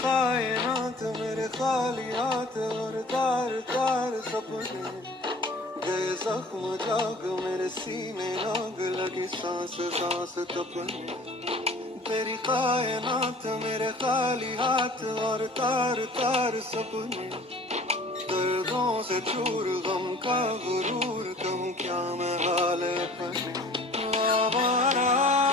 कायनात मेरे खाली हाथ और तार तार सपने गए जख्म जाग मेरे सीने आग लगी सांस सांस तपने तेरी कायनात मेरे खाली हाथ और तार तार सपने दर्दों से चूर गम का गुरूर कहूँ क्या मैं हाल अपने आवारा